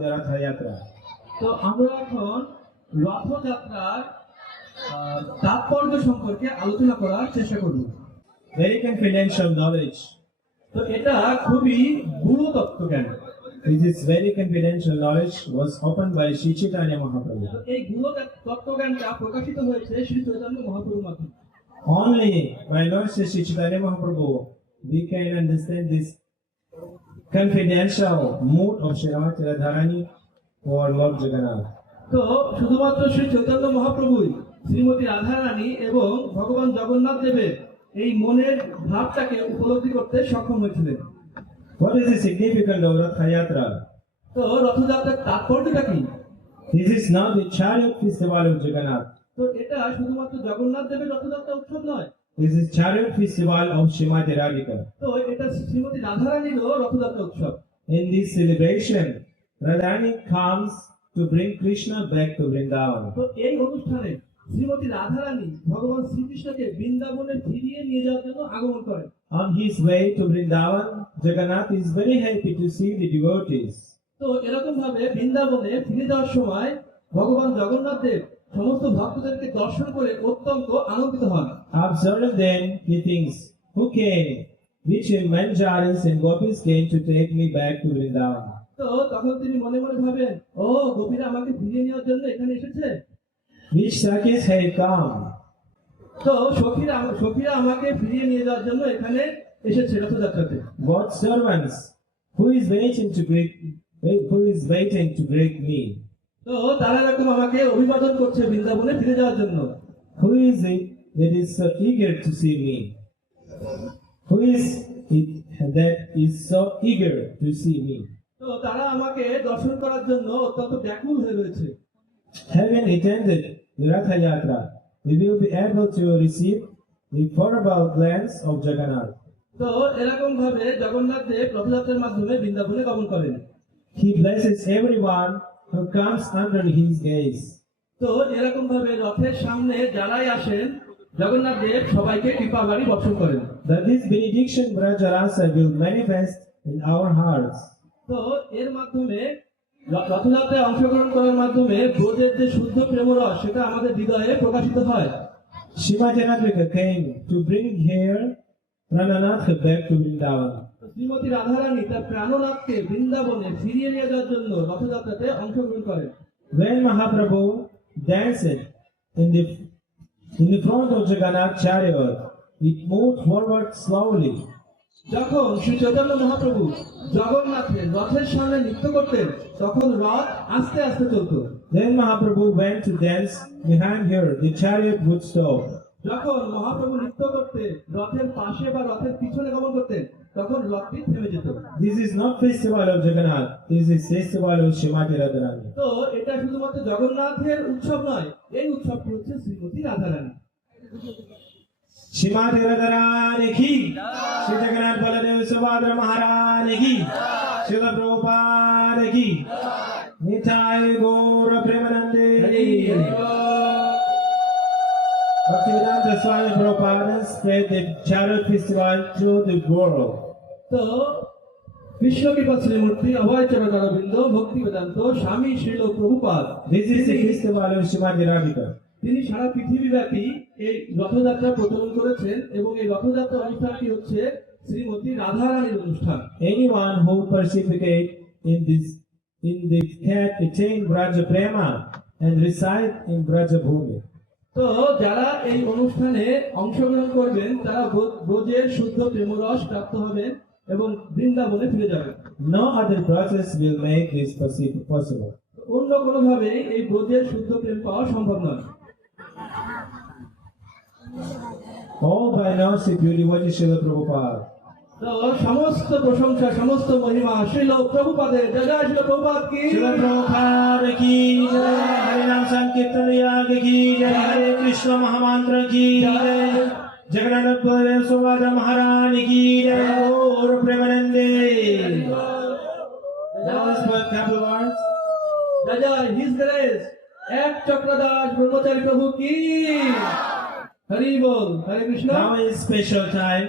রথযাত্রা। তো আমরা এখন রথযাত্রার তাৎপর্য সম্পর্কে আলোচনা করার চেষ্টা করব। Very confidential knowledge. তো এটা খুবই গূঢ় তত্ত্বজ্ঞান। This very confidential knowledge was opened by Sri Chaitanya Mahaprabhu. তো এই গূঢ় তত্ত্বজ্ঞানটা প্রকাশিত হয়েছে শ্রী চৈতন্য মহাপ্রভুর মাধ্যমে। Only by Lord Sri Chaitanya Mahaprabhu we can understand this confidential mood of Srimati Radharani for Lord Jagannath. তো শুধুমাত্র শ্রী চৈতন্য মহাপ্রভুই শ্রীমতী রাধারানী এবং ভগবান জগন্নাথ দেবের এই মনের ভাবটাকে উপলব্ধি করতে সক্ষম হয়েছিলেন। What is the significance of Rathayatra? তো রথযাত্রার তাৎপর্যটা কি? This is not the chariot festival of Jagannath. তো এটা শুধুমাত্র জগন্নাথ দেবের রথযাত্রা উৎসব নয়। This is chariot festival of Srimati Radhika. তো এটা শ্রীমতী রাধারানীরও রথযাত্রা উৎসব। In this celebration, Radharani comes to bring Krishna back to Vrindavan. তো এই অনুষ্ঠানে শ্রীমতী রাধারানী ভগবান শ্রীকৃষ্ণকে বৃন্দাবনে ফিরিয়ে নিয়ে যাওয়ার জন্য আগমন করেন। On his way to Vrindavan, Jagannath is very happy to see the devotees. তো এরকম ভাবে বৃন্দাবনে ফিরে যাওয়ার সময় ভগবান জগন্নাথ দেব সমস্ত ভক্তদেরকে দর্শন করে অত্যন্ত আনন্দিত হন। Observing them, he thinks, who came? Which manjaris and gopis came to take me back to Vrindavan? তো তখন তিনি মনে মনে ভাবেন, ও গোপীরা আমাকে ফিরিয়ে নেওয়ার জন্য এখানে এসেছে। Which Sakis had come? তো সখীরা আমাকে ফিরিয়ে নিয়ে যাওয়ার জন্য এখানে এসেছে রথযাত্রাতে। What servants? Who is waiting to greet me? তো তারা এরকম আমাকে অভিবাদন করছে বৃন্দাবনে ফিরে যাওয়ার জন্য। Who is it that is so eager to see me? Who is it that is so eager to see me? তো তারা আমাকে দর্শন করার জন্য অত্যন্ত ব্যাকুল হয়ে রয়েছে। Having attended the Ratha Yatra, we will be able to receive the formal glance of Jagannath. তো এরকম ভাবে জগন্নাথ দেব রথযাত্রার মাধ্যমে বৃন্দাবনে গমন করেন। He blesses everyone who comes under his gaze. তো এরকম ভাবে রথের সামনে যারাই আসেন জগন্নাথ দেব সবাইকে কৃপা বাড়ি বর্ষণ করেন। That this benediction Vrajarasa will manifest in our hearts. তো এর মাধ্যমে রথযাত্রায় অংশগ্রহণ করার মাধ্যমে ব্রজের যে শুদ্ধ প্রেমরস সেটা আমাদের হৃদয়ে প্রকাশিত হয়। Srimati Radhika came to bring here Prananath back to Vrindavan. Shrimati Radharani তার প্রাণনাথকে বৃন্দাবনে ফিরিয়ে নিয়ে যাওয়ার জন্য রথযাত্রাতে অংশগ্রহণ করেন। When Mahaprabhu danced in the front of Jagannath chariot, it moved forward slowly. যখন শ্রী চৈতন্য মহাপ্রভু জগন্নাথের রথের সামনে নৃত্য করতেন তখন রথ আস্তে আস্তে চলত। Then Mahaprabhu went to dance behind her, the chariot would stop. যখন মহাপ্রভু নৃত্য করতে রথের পাশে বা রথের পিছনে গমন করতেন তখন রথটি থেমে যেত। This is not festival of Jagannath, this is festival of Srimati Radharani. তো এটা শুধুমাত্র জগন্নাথের উৎসব নয়, এই উৎসবটি হচ্ছে Shrimati Radharani. Srimati Radharani ki, Shri Jagannath Baladev Subhadra Maharani ki, Srila Prabhupada ki, Nitai Gaura Premanande. Bhaktivedanta Swami Prabhupada spread the chariot festival through the world. তো কৃষ্ণ কৃপা শ্রীমূর্তি অভয় চরণ অরবিন্দ ভক্তি বেদান্ত স্বামী Srila Prabhupada, This is the festival of Srimati Radhika. তিনি সারা পৃথিবীব্যাপী এই রথযাত্রা প্রচলন করেছেন এবং এই রথযাত্রা অনুষ্ঠানটি হচ্ছে শ্রীমতী রাধারানীর অনুষ্ঠান। Anyone who participate in the cat attain Braja Prema and reside in Braja Bhumi. তো যারা এই অনুষ্ঠানে অংশগ্রহণ করবেন তারা ব্রজের শুদ্ধ প্রেমরস প্রাপ্ত হবেন এবং বৃন্দাবনে ফিরে যাবেন। No other process will make this possible. অন্য কোনোভাবে এই ব্রজের শুদ্ধ প্রেম পাওয়া সম্ভব নয়। All by now see beauty what is Srila Prabhupada. তো সমস্ত প্রশংসা সমস্ত মহিমা শ্রীল প্রভুপাদের, জয় জয় শ্রীল প্রভুপাদ কি, Srila Prabhupada ki jai, Hari Nam Sankirtan Yag ki jai, Hare Krishna Mahamantra ki jai, Jagannath Baladev Subhadra Maharani ki jai, Gaura Premanande. Now let's put couple words. জয় জয় his grace এক চক্রদাস ব্রহ্মচারী প্রভু কি, হরি বল, হরে Krishna. Now is special time.